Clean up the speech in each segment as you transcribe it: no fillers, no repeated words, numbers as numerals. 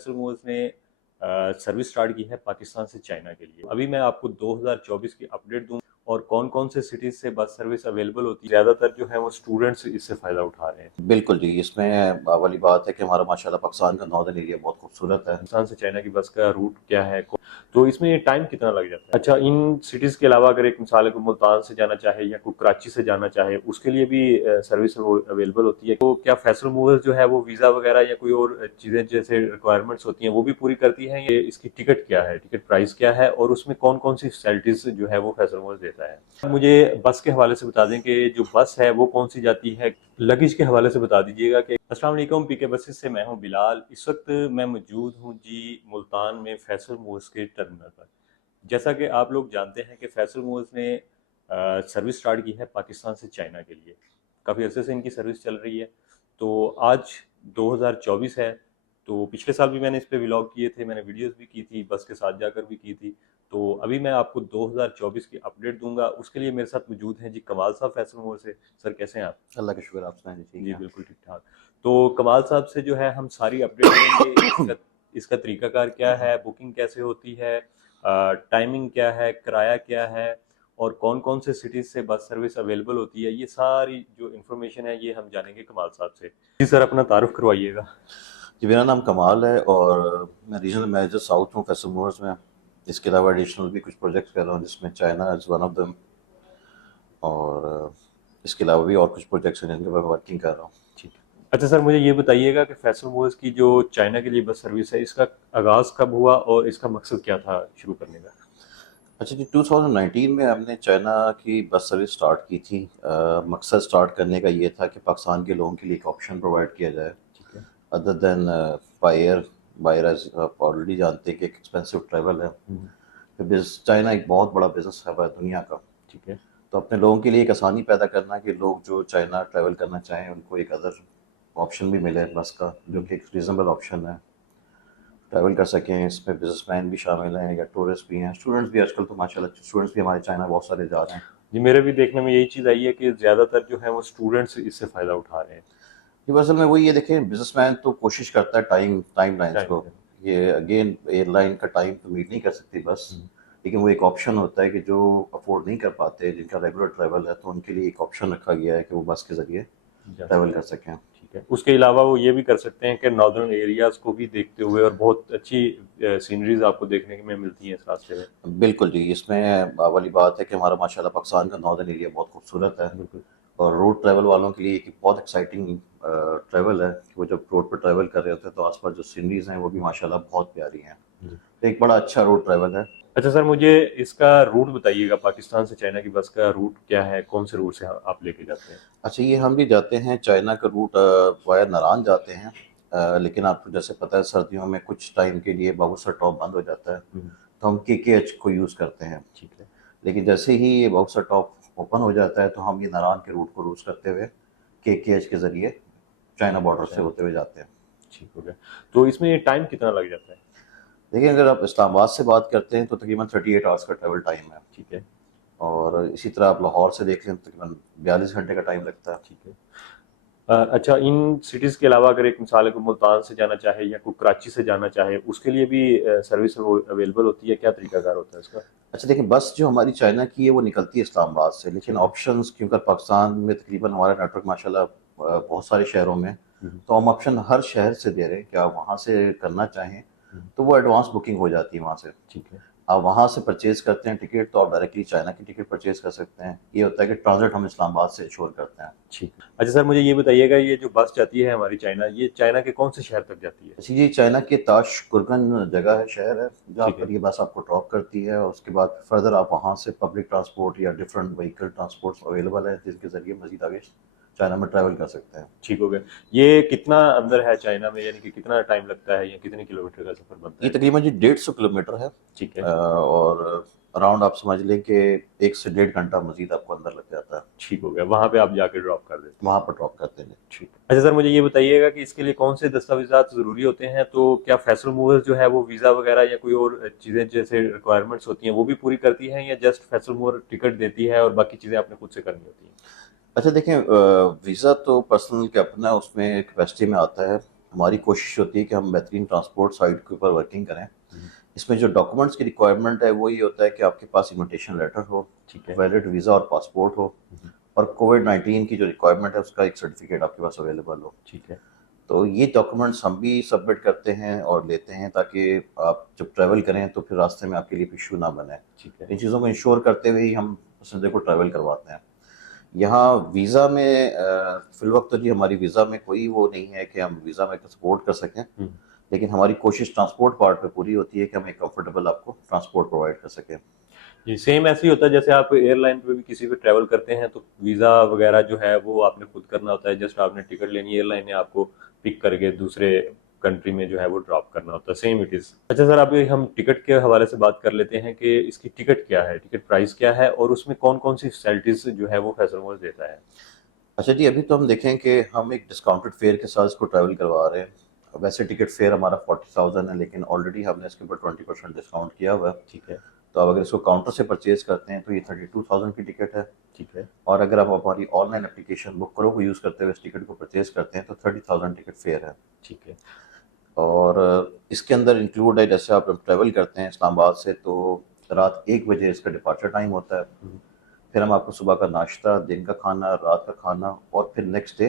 Faisal movers ने service start की है पाकिस्तान से चाइना के लिए। अभी मैं आपको 2024 की अपडेट दूँ और कौन-कौन से सिटीज़ से बस सर्विस अवेलेबल होती है। ज़्यादातर जो है वो स्टूडेंट्स इससे फ़ायदा उठा रहे हैं। बिल्कुल जी, इसमें वाली बात है कि हमारा माशाल्लाह पाकिस्तान का नॉर्दर्न एरिया बहुत खूबसूरत है। पाकिस्तान से चाइना की बस का रूट क्या है? तो इसमें टाइम कितना लग जाता है? अच्छा, इन सिटीज़ के अलावा अगर एक मिसाल है कोई मुल्तान से जाना चाहे या कोई कराची से जाना चाहे, उसके लिए भी सर्विस वो अवेलेबल होती है। तो क्या फैसल मूवर्स जो है वो वीज़ा वगैरह या कोई और चीज़ें जैसे रिक्वायरमेंट्स होती हैं वो भी पूरी करती हैं? ये इसकी टिकट क्या है? टिकट प्राइस क्या है? और उसमें कौन-कौन सी फैसिलिटीज़ जो है वो फैसल मूवर्स देता है? मुझे बस के हवाले से बता दें कि जो बस है वो कौन-सी जाती है? लगेज के हवाले से बता दीजिएगा कि अस्सलाम वालेकुम, पीके बसेस से मैं हूं बिलाल। इस वक्त मैं मौजूद हूं जी मुल्तान में फैसल मूवर्स के टर्मिनल पर। जैसा कि आप लोग जानते हैं कि फैसल मूवर्स ने सर्विस स्टार्ट की है पाकिस्तान से चाइना के लिए। काफ़ी अरसे से इनकी सर्विस चल रही है। तो आज 2024 है। तो पिछले साल भी मैंने इस पे व्लॉग किए थे, मैंने वीडियोस भी की थी, बस के साथ जाकर भी की थी। तो अभी मैं आपको 2024 की अपडेट दूंगा। उसके लिए मेरे साथ मौजूद हैं जी कमाल साहब फैसल मूवर से। सर कैसे हैं आप? अल्लाह का शुक्र, आप सुनाएं जी, ठीक जी, है। बिल्कुल ठीक-ठाक। तो कमाल साहब से जो है हम सारी अपडेट लेंगे, इसका इसका तरीकाकार क्या है, बुकिंग कैसे होती है, टाइमिंग क्या है, किराया क्या है और कौन-कौन से सिटीज़ से बस सर्विस अवेलेबल होती है, ये सारी जो इन्फॉर्मेशन है ये हम जानेंगे कमाल साहब से। जी सर, अपना तारुफ करवाइएगा। जी, मेरा नाम कमाल है और मैं रीजनल मैनेजर साउथ हूँ फैसल मूवर्स में। इसके अलावा एडिशनल भी कुछ प्रोजेक्ट्स कर रहा हूँ जिसमें China is one of them, और इसके अलावा भी और कुछ प्रोजेक्ट्स हैं जिनके पर वर्किंग कर रहा हूँ। ठीक है। अच्छा सर, मुझे ये बताइएगा कि फैसल मूवर्स की जो चाइना के लिए बस सर्विस है, इसका आगाज़ कब हुआ और इसका मकसद क्या था शुरू करने का? अच्छा जी, 2019 में हमने चाइना की बस सर्विस स्टार्ट की थी। मकसद स्टार्ट करने का ये था कि पाकिस्तान के लोगों के लिए एक ऑप्शन प्रोवाइड किया जाए ठीक है। Other than by air. By air आप ऑलरेडी जानते हैं कि एक एक्सपेंसिव ट्रैवल है। चाइना एक बहुत बड़ा बिजनेस हब है दुनिया का। ठीक है। तो अपने लोगों के लिए एक आसानी पैदा करना कि लोग जो चाइना ट्रैवल करना चाहें उनको एक अदर ऑप्शन भी मिले बस का, जो कि एक रीज़नेबल ऑप्शन है, ट्रैवल कर सकें। इसमें बिजनेसमैन भी शामिल हैं या टूरिस्ट भी हैं, स्टूडेंट्स भी। आजकल तो माशाल्लाह स्टूडेंट्स भी हमारे चाइना बहुत सारे जा रहे हैं। जी, मेरे भी देखने में यही चीज़ आई है कि ज़्यादातर जो है वो स्टूडेंट्स इससे फ़ायदा उठा रहे हैं। ये असल में वही, ये देखें, बिजनेसमैन तो कोशिश करता है टाइम लाइन्स टाइम को। पे। ये अगेन एयरलाइन का टाइम तो मीट नहीं कर सकती बस, हुँ, लेकिन वो एक ऑप्शन होता है कि जो अफोर्ड नहीं कर पाते, जिनका रेगुलर ट्रैवल है, तो उनके लिए एक ऑप्शन रखा गया है कि वो बस के ज़रिए जा ट्रैवल सकते कर हैं। सकें। ठीक है। उसके अलावा वो ये भी कर सकते हैं कि नॉर्दर्न एरियाज़ को भी देखते हुए और बहुत अच्छी सीनरीज़ आपको देखने में मिलती हैं इस रास्ते में। बिल्कुल जी, इसमें वाली बात है कि हमारा माशाल्लाह पाकिस्तान का नॉर्दर्न एरिया बहुत खूबसूरत है। बिल्कुल। और रोड ट्रैवल वालों के लिए एक बहुत एक्साइटिंग ट्रैवल है कि वो जब रोड पर ट्रैवल कर रहे होते हैं तो आसपास जो सीनरीज हैं वो भी माशाल्लाह बहुत प्यारी हैं। जी। तो एक बड़ा अच्छा रोड ट्रैवल है। अच्छा सर, मुझे इसका रूट बताइएगा, पाकिस्तान से चाइना की बस का रूट क्या है? कौन से रूट से आप लेके जाते हैं? अच्छा, ये हम भी जाते हैं चाइना का रूट वाया नारान जाते हैं। लेकिन आपको जैसे पता है सर्दियों में कुछ टाइम के लिए बाबूसर टॉप बंद हो जाता है, हुँ, तो हम KKH को यूज़ करते हैं। ठीक है। लेकिन जैसे ही ये बाबूसर टॉप ओपन हो जाता है तो हम ये नारान के रूट को यूज़ करते हुए KKH के ज़रिए चाइना बॉर्डर से चाइना। होते हुए जाते हैं। ठीक हो गया। तो इसमें टाइम कितना लग जाता है? देखिए, अगर आप इस्लामाबाद से बात करते हैं तो तकरीबन 38 आवर्स का ट्रैवल टाइम है। ठीक है। और इसी तरह आप लाहौर से देख लें तो तकरीबन 42 घंटे का टाइम लगता है। ठीक है। अच्छा, इन सिटीज़ के अलावा अगर एक मिसाल है कोई मुल्तान से जाना चाहे या कोई कराची से जाना चाहे, उसके लिए भी सर्विस वो अवेलेबल होती है? क्या तरीकाकार होता है इसका? अच्छा, देखिए, बस जो हमारी चाइना की है वो निकलती है इस्लामाबाद से, लेकिन ठीक है। ऑप्शंस क्योंकि पाकिस्तान में तकरीबन हमारा नेटवर्क माशाल्लाह बहुत सारे शहरों में, हुँ, हुँ, तो हम ऑप्शन हर शहर से दे रहे हैं कि आप वहाँ से करना चाहें हुँ, तो वो एडवांस बुकिंग हो जाती है वहाँ से। ठीक है। आप वहाँ से परचेज़ करते हैं टिकट तो आप डायरेक्टली चाइना की टिकट परचेज़ कर सकते हैं। ये होता है कि ट्रांज़िट हम इस्लामाबाद से इंश्योर करते हैं। ठीक है। अच्छा सर, मुझे ये बताइएगा, ये जो बस जाती है हमारी चाइना, ये चाइना के कौन से शहर तक जाती है? जी, चाइना के ताशकुरगन जगह है, शहर है, जहाँ ठीक है। पर ये बस आपको ड्रॉप करती है और उसके बाद फर्दर आप वहाँ से पब्लिक ट्रांसपोर्ट या डिफरेंट व्हीकल ट्रांसपोर्ट्स अवेलेबल है जिनके ज़रिए मज़ीद आगे चाइना में ट्रैवल कर सकते हैं। ठीक हो गया। ये कितना अंदर है चाइना में, यानी कि कितना टाइम लगता है या कितने किलोमीटर का सफ़र बनता ये है? तकरीबन जी 150 किलोमीटर है। ठीक है। और अराउंड आप समझ लें कि 1 से डेढ़ घंटा मज़ीद आपको अंदर लग जाता है। ठीक हो गया। वहाँ पे आप जाके ड्रॉप कर देते हैं। वहाँ पर ड्रॉप करते हैं। ठीक है। अच्छा सर, मुझे ये बताइएगा कि इसके लिए कौन से दस्तावेज़ात ज़रूरी होते हैं? तो क्या फैसल मूवर्स जो है वो वीज़ा वगैरह या कोई और चीज़ें जैसे रिक्वायरमेंट्स होती हैं वो भी पूरी करती हैं, या जस्ट फैसल मूवर टिकट देती है और बाकी चीज़ें आपने खुद से करनी होती हैं? अच्छा, देखें, वीज़ा तो पर्सनल के अपना उसमें कैपेसिटी में आता है। हमारी कोशिश होती है कि हम बेहतरीन ट्रांसपोर्ट साइट के ऊपर वर्किंग करें। इसमें जो डॉक्यूमेंट्स की रिक्वायरमेंट है वो ये होता है कि आपके पास इन्विटेशन लेटर हो, ठीक है। वैलिड वीज़ा और पासपोर्ट हो, और कोविड-19 की जो रिक्वायरमेंट है उसका एक सर्टिफिकेट आपके पास अवेलेबल हो। ठीक है। तो ये डॉक्यूमेंट्स हम भी सबमिट करते हैं और लेते हैं, ताकि आप जब ट्रैवल करें तो फिर रास्ते में आपके लिए इशू ना बने। ठीक है। इन चीज़ों को इंश्योर करते हुए ही हम पैसेंजर को ट्रैवल करवाते हैं। यहाँ वीज़ा में फ़िलवक्त तो जी हमारी वीज़ा में कोई वो नहीं है कि हम वीज़ा में सपोर्ट कर सकें, लेकिन हमारी कोशिश ट्रांसपोर्ट पार्ट पे पूरी होती है कि हम एक कंफर्टेबल आपको ट्रांसपोर्ट प्रोवाइड कर सकें। जी, सेम ऐसे ही होता है जैसे आप एयरलाइन पे भी किसी पे ट्रैवल करते हैं तो वीज़ा वगैरह जो है वो आपने खुद करना होता है, जस्ट आपने टिकट लेनी है, एयरलाइन ने आपको पिक करके दूसरे कंट्री में जो है वो ड्रॉप करना होता है, सेम इट इज़। अच्छा सर, अभी हम टिकट के हवाले से बात कर लेते हैं कि इसकी टिकट क्या है, टिकट प्राइस क्या है और उसमें कौन-कौन सी फैसिलिटीज़ जो है वो फैसल मोल्स देता है? अच्छा जी, अभी तो हम देखें कि हम एक डिस्काउंटेड फेयर के साथ इसको ट्रैवल करवा रहे हैं। वैसे टिकट फेयर हमारा 40,000 है, लेकिन ऑलरेडी हमने इसके ऊपर 20% डिस्काउंट किया हुआ है। ठीक है। तो अब अगर इसको काउंटर से परचेज करते हैं तो ये 32,000 की टिकट है। ठीक है। और अगर आप हमारी ऑनलाइन एप्लीकेशन बुक करो को यूज़ करते हुए इस टिकट को परचेज करते हैं तो 30,000 टिकट फेयर है। ठीक है। और इसके अंदर इंक्लूड है, जैसे आप ट्रैवल करते हैं इस्लामाबाद से तो रात 1 बजे इसका डिपार्चर टाइम होता है। फिर हम आपको सुबह का नाश्ता, दिन का खाना, रात का खाना और फिर नेक्स्ट डे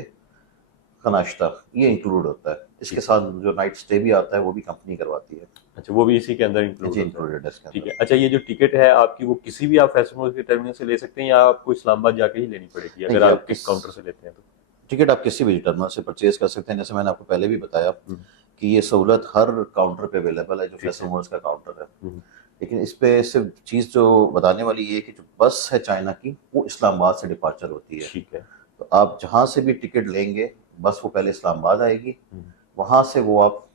का नाश्ता ये इंक्लूड होता है। इसके साथ जो नाइट स्टे भी आता है वो भी कंपनी करवाती है। अच्छा, वो भी इसी के अंदर इंक्लूड जी, होता है। इंक्लूडेड है इसके ठीक है। अंदर। अच्छा, ये जो टिकट है आपकी वो किसी भी आप फैसल मोल्स के टर्मिनल से ले सकते हैं या आपको इस्लामाबाद जाके ही लेनी पड़ेगी नहीं अगर जी, आप आप किस काउंटर से लेते हैं तो? टिकट आप किसी भी टर्मिनल से परचेज कर सकते हैं। जैसे मैंने आपको पहले भी बताया कि ये सहूलत हर काउंटर पे अवेलेबल है जो फैसल मोल्स का काउंटर है। लेकिन इस पे सिर्फ चीज़ जो बताने वाली ये है कि जो बस है चाइना की वो इस्लामाबाद से डिपार्चर होती है। ठीक है। तो आप जहाँ से भी टिकट लेंगे बस वो पहले इस्लामाबाद आएगी, वहाँ से वो आप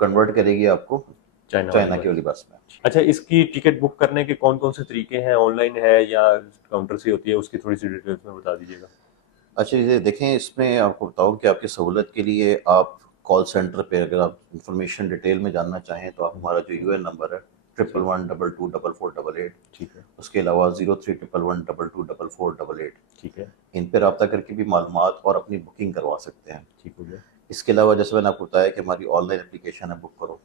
कन्वर्ट करेगी आपको चाइना चाइना वाली की वाली बस। बस में। अच्छा, इसकी टिकट बुक करने के कौन-कौन से तरीके हैं? ऑनलाइन है या काउंटर से होती है? उसकी थोड़ी-सी डिटेल्स में बता दीजिएगा। अच्छा, ये देखें, इसमें आपको बताऊँ कि आपकी सहूलत के लिए आप कॉल सेंटर पे अगर आप इंफॉर्मेशन डिटेल में जानना चाहें तो आप हमारा जो यूएन नंबर है 1112224488, ठीक है। उसके अलावा 0311122488, ठीक है। इन पर रब्ता करके भी मालूमात और अपनी बुकिंग करवा सकते हैं। ठीक हो गया। इसके अलावा जैसे मैंने आपको बताया कि हमारी ऑनलाइन एप्लीकेशन है बुक करो,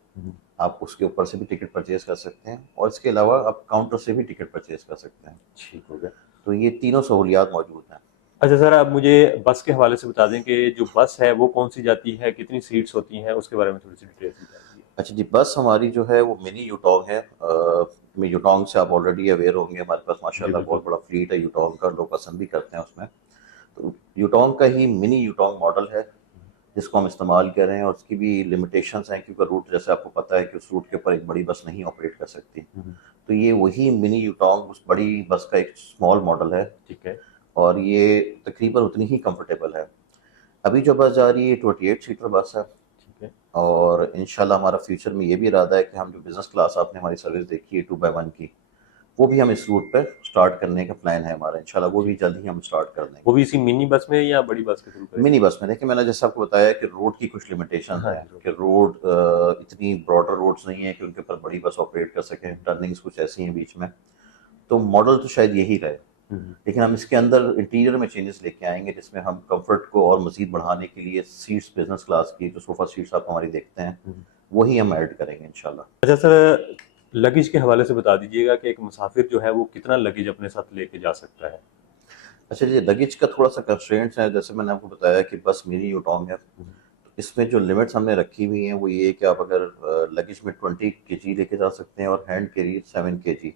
आप उसके ऊपर से भी टिकट परचेज कर सकते हैं और इसके अलावा आप काउंटर से भी टिकट परचेज कर सकते हैं। ठीक हो गया। तो ये तीनों सहूलियात मौजूद हैं। अच्छा सर, आप मुझे बस के हवाले से बता दें कि जो बस है वो कौन-सी जाती है? कितनी सीट्स होती हैं? उसके बारे में थोड़ी-सी डिटेल्स बता दीजिए। अच्छा जी, बस हमारी जो है वो मिनी यूटॉन्ग है। यूटॉन्ग से आप ऑलरेडी अवेयर होंगे, हमारे पास जी, माशाल्लाह बिल्कुल। बहुत बड़ा फ्लीट है यूटॉन्ग का, लोग पसंद भी करते हैं उसमें। तो यूटॉन्ग का ही मिनी यूटॉन्ग मॉडल है जिसको हम इस्तेमाल कर रहे हैं, और उसकी भी लिमिटेशंस हैं क्योंकि रूट जैसे आपको पता है कि उस रूट के ऊपर एक बड़ी बस नहीं ऑपरेट कर सकती। तो ये वही मिनी यूटॉन्ग उस बड़ी बस का एक स्मॉल मॉडल है, ठीक है। और ये तकरीबन उतनी ही कंफर्टेबल है। अभी जो बस जा रही है 28 सीटर बस है, ठीक है। और इंशाल्लाह हमारा फ्यूचर में ये भी इरादा है कि हम जो बिज़नेस क्लास आपने हमारी सर्विस देखी है 2x1 की, वो भी हम इस रूट पर स्टार्ट करने का प्लान है हमारा। इंशाल्लाह वो भी जल्द ही हम स्टार्ट कर देंगे। वो भी इसी मिनी बस में या बड़ी बस के थ्रू करेंगे? मिनी बस में देखिए, मैंने जैसे आपको बताया कि रोड की कुछ लिमिटेशन हाँ है जी। कि रोड इतनी ब्रॉडर रोड्स नहीं है कि उनके ऊपर बड़ी बस ऑपरेट कर सकें, टर्निंग्स कुछ ऐसी हैं बीच में। तो मॉडल तो शायद यही रहे, लेकिन हम इसके अंदर इंटीरियर में चेंजेस लेके आएंगे जिसमें हम कंफर्ट को और मजीद बढ़ाने के लिए सीट्स बिजनेस क्लास की जो सोफा सीट्स आप हमारी देखते हैं वही हम ऐड करेंगे इंशाल्लाह। अच्छा सर, लगेज के हवाले से बता दीजिएगा कि एक मुसाफिर जो है वो कितना लगेज अपने साथ लेके जा सकता है? अच्छा जी, लगेज का थोड़ा सा कंस्ट्रेंट्स है। जैसे मैंने आपको बताया कि बस मिनी यूटॉन्ग है, तो इसमें जो लिमिट्स हमने रखी हुई हैं वो ये है कि आप अगर लगेज में 20 kg लेके जा सकते हैं और हैंड कैरी 7 kg,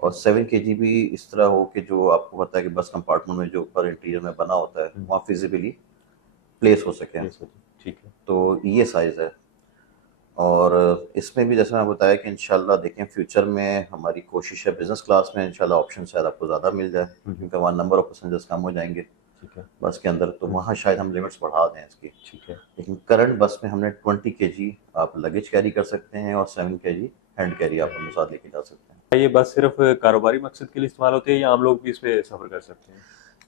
और 7 kg भी इस तरह हो कि जो आपको पता है कि बस कंपार्टमेंट में जो ऊपर इंटीरियर में बना होता है वहाँ फिजिबली प्लेस हो सके। ठीक है। तो ये साइज़ है। और इसमें भी जैसे मैंने बताया कि इंशाल्लाह देखें फ्यूचर में हमारी कोशिश है बिज़नेस क्लास में इंशाल्लाह ऑप्शन शायद आपको ज़्यादा मिल जाए क्योंकि वहाँ नंबर ऑफ पैसेंजर्स कम हो जाएंगे ठीक है। बस के अंदर, तो वहाँ शायद हम लिमिट्स बढ़ा दें इसकी। ठीक है। लेकिन करंट बस में हमने 20 kg आप लगेज कैरी कर सकते हैं और 7 kg हैंड कैरी आप अपने साथ लेके जा सकते हैं। ये बस सिर्फ कारोबारी मकसद के लिए इस्तेमाल होती है या आम लोग भी इस पे सफ़र कर सकते हैं?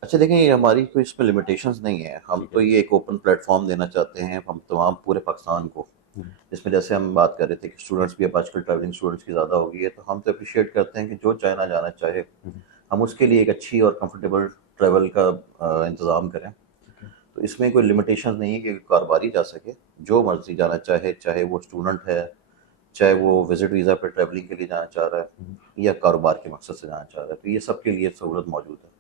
अच्छा देखें, ये हमारी कोई इसमें लिमिटेशंस नहीं है। हम तो ये एक ओपन प्लेटफॉर्म देना चाहते हैं हम तमाम पूरे पाकिस्तान को, जिसमें जैसे हम बात कर रहे थे कि स्टूडेंट्स भी अब आजकल ट्रैवलिंग स्टूडेंट्स की ज़्यादा हो गई है, तो हम तो अप्रिशिएट करते हैं कि जो चाइना जाना चाहे हम उसके लिए एक अच्छी और कंफर्टेबल ट्रैवल का इंतज़ाम करें। तो इसमें कोई लिमिटेशन नहीं है कि कारोबारी जा सके, जो मर्जी जाना चाहे, चाहे वो स्टूडेंट है, चाहे वो विजिट वीज़ा पे ट्रैवलिंग के लिए जाना चाह रहा है या कारोबार के मकसद से जाना चाह रहा है, तो ये सब के लिए सहूलत मौजूद है।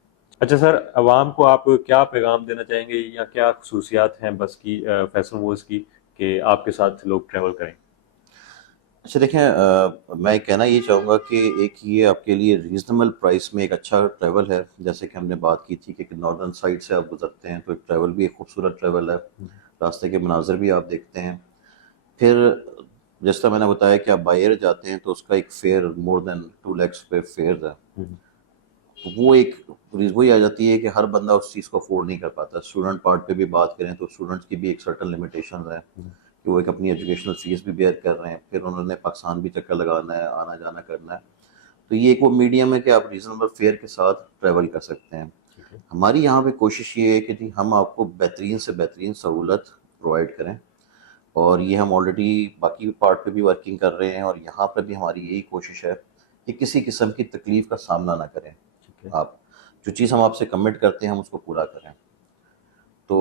अच्छा सर, अवाम को आप क्या पैगाम देना चाहेंगे या क्या खसूसियात हैं बस की, फैसल मूव्स की, कि आपके साथ लोग ट्रैवल करें? अच्छा देखें, मैं कहना ये चाहूँगा कि एक ये आपके लिए रीज़नेबल प्राइस में एक अच्छा ट्रैवल है। जैसे कि हमने बात की थी कि नॉर्दर्न साइड से आप गुजरते हैं तो एक ट्रैवल भी एक खूबसूरत ट्रैवल है, रास्ते के मनाज़र भी आप देखते हैं। फिर जिस तरह मैंने बताया कि आप बाय एयर जाते हैं तो उसका एक फेयर मोर देन 2 लाख रुपए फेयर है। तो वो एक वही आ जाती है कि हर बंदा उस चीज़ को अफोर्ड नहीं कर पाता। स्टूडेंट पार्ट पे भी बात करें तो स्टूडेंट्स की भी एक सर्टेन लिमिटेशंस है कि वो एक अपनी एजुकेशनल फीस भी बेयर कर रहे हैं, फिर उन्होंने पाकिस्तान भी चक्कर लगाना है, आना जाना करना है। तो ये एक वो मीडियम है कि आप रीज़नेबल फेयर के साथ ट्रैवल कर सकते हैं। ठीक है। हमारी यहाँ पे कोशिश ये है कि जी हम आपको बेहतरीन से बेहतरीन सहूलत प्रोवाइड करें, और ये हम ऑलरेडी बाकी पार्ट पे भी वर्किंग कर रहे हैं, और यहाँ पर भी हमारी यही कोशिश है कि किसी किस्म की तकलीफ़ का सामना ना करें। ठीक है। आप जो चीज़ हम आपसे कमिट करते हैं हम उसको पूरा करें। तो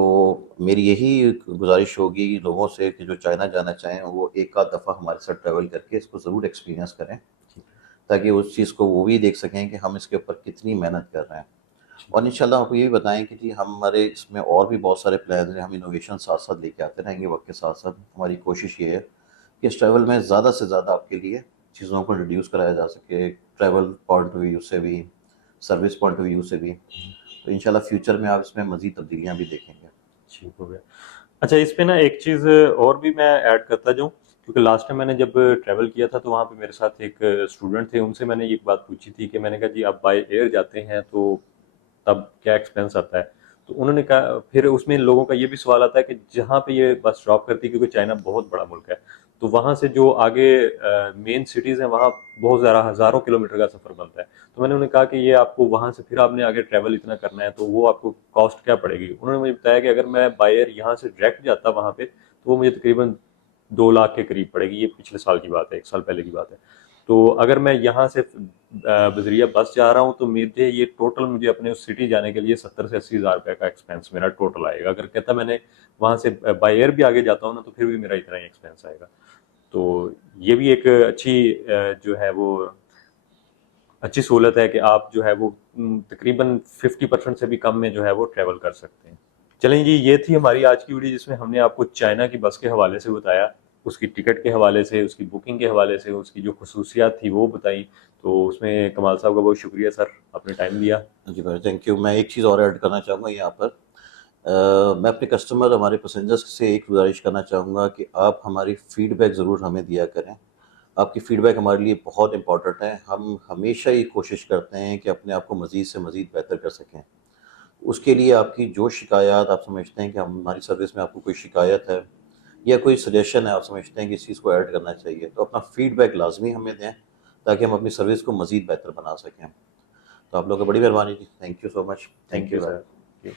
मेरी यही गुजारिश होगी लोगों से कि जो चाइना जाना चाहें वो एक आध दफ़ा हमारे साथ ट्रैवल करके इसको ज़रूर एक्सपीरियंस करें, ठीक है। ताकि उस चीज़ को वो भी देख सकें कि हम इसके ऊपर कितनी मेहनत कर रहे हैं। ठीक और इंशाल्लाह आपको ये भी बताएं कि जी हमारे इसमें और भी बहुत सारे प्लान हैं, हम इनोवेशन साथ साथ लेके आते रहेंगे वक्त के साथ साथ। हमारी कोशिश ये है कि इस ट्रैवल में ज़्यादा से ज़्यादा आपके लिए चीज़ों को रिड्यूस कराया जा सके, ट्रैवल पॉइंट ऑफ व्यू से भी, सर्विस पॉइंट ऑफ व्यू से भी। तो इंशाल्लाह फ्यूचर में आप इसमें मज़ीद तब्दीलियाँ भी देखेंगे। ठीक हो गया। अच्छा, इस पे ना एक चीज़ और भी मैं ऐड करता जाऊँ, क्योंकि लास्ट टाइम मैंने जब ट्रैवल किया था तो वहाँ पे मेरे साथ एक स्टूडेंट थे, उनसे मैंने ये बात पूछी थी कि मैंने कहा जी आप बाय एयर जाते हैं तो तब क्या एक्सपेंस आता है? तो उन्होंने कहा, फिर उसमें लोगों का ये भी सवाल आता है कि जहाँ पे ये बस ड्रॉप करती है, क्योंकि चाइना बहुत बड़ा मुल्क है, तो वहाँ से जो आगे मेन सिटीज़ हैं वहाँ बहुत ज़्यादा हज़ारों किलोमीटर का सफ़र बनता है। तो मैंने उन्हें कहा कि ये आपको वहाँ से फिर आपने आगे ट्रैवल इतना करना है तो वो आपको कॉस्ट क्या पड़ेगी? उन्होंने मुझे बताया कि अगर मैं बाय एयर यहाँ से डायरेक्ट जाता वहाँ पे तो वो मुझे तकरीबन 2 लाख के करीब पड़ेगी। ये पिछले साल की बात है, 1 साल पहले की बात है। तो अगर मैं यहाँ से बजरिया बस जा रहा हूँ तो मुझे ये टोटल मुझे अपने उस सिटी जाने के लिए 70 से 80 हज़ार रुपये का एक्सपेंस मेरा टोटल आएगा। अगर कहता मैंने वहाँ से बाय एयर भी आगे जाता हूँ ना तो फिर भी मेरा इतना ही एक्सपेंस आएगा। तो ये भी एक अच्छी जो है वो अच्छी सहूलत है कि आप जो है वो तकरीबन 50% से भी कम में जो है वो ट्रैवल कर सकते हैं। चलें जी, ये थी हमारी आज की वीडियो जिसमें हमने आपको चाइना की बस के हवाले से बताया, उसकी टिकट के हवाले से, उसकी बुकिंग के हवाले से, उसकी जो खसूसियात थी वो बताई। तो उसमें कमाल साहब का बहुत शुक्रिया सर, आपने टाइम दिया। जी भाई, थैंक यू। मैं एक चीज़ और ऐड करना चाहूँगा यहाँ पर। मैं अपने कस्टमर, हमारे पैसेंजर्स से एक गुजारिश करना चाहूँगा कि आप हमारी फ़ीडबैक ज़रूर हमें दिया करें। आपकी फ़ीडबैक हमारे लिए बहुत इम्पोर्टेंट है। हम हमेशा ये कोशिश करते हैं कि अपने आप को मज़ीद से मज़ीद बेहतर कर सकें। उसके लिए आपकी जो शिकायत आप समझते हैं कि हमारी सर्विस में आपको कोई शिकायत है या कोई सजेशन है, आप समझते हैं कि इस चीज़ को ऐड करना चाहिए, तो अपना फ़ीडबैक लाज़मी हमें दें, ताकि हम अपनी सर्विस को मज़ीद बेहतर बना सकें। तो आप लोगों की बड़ी मेहरबानी जी। Thank you so much. Thank thank you you भाई। सर।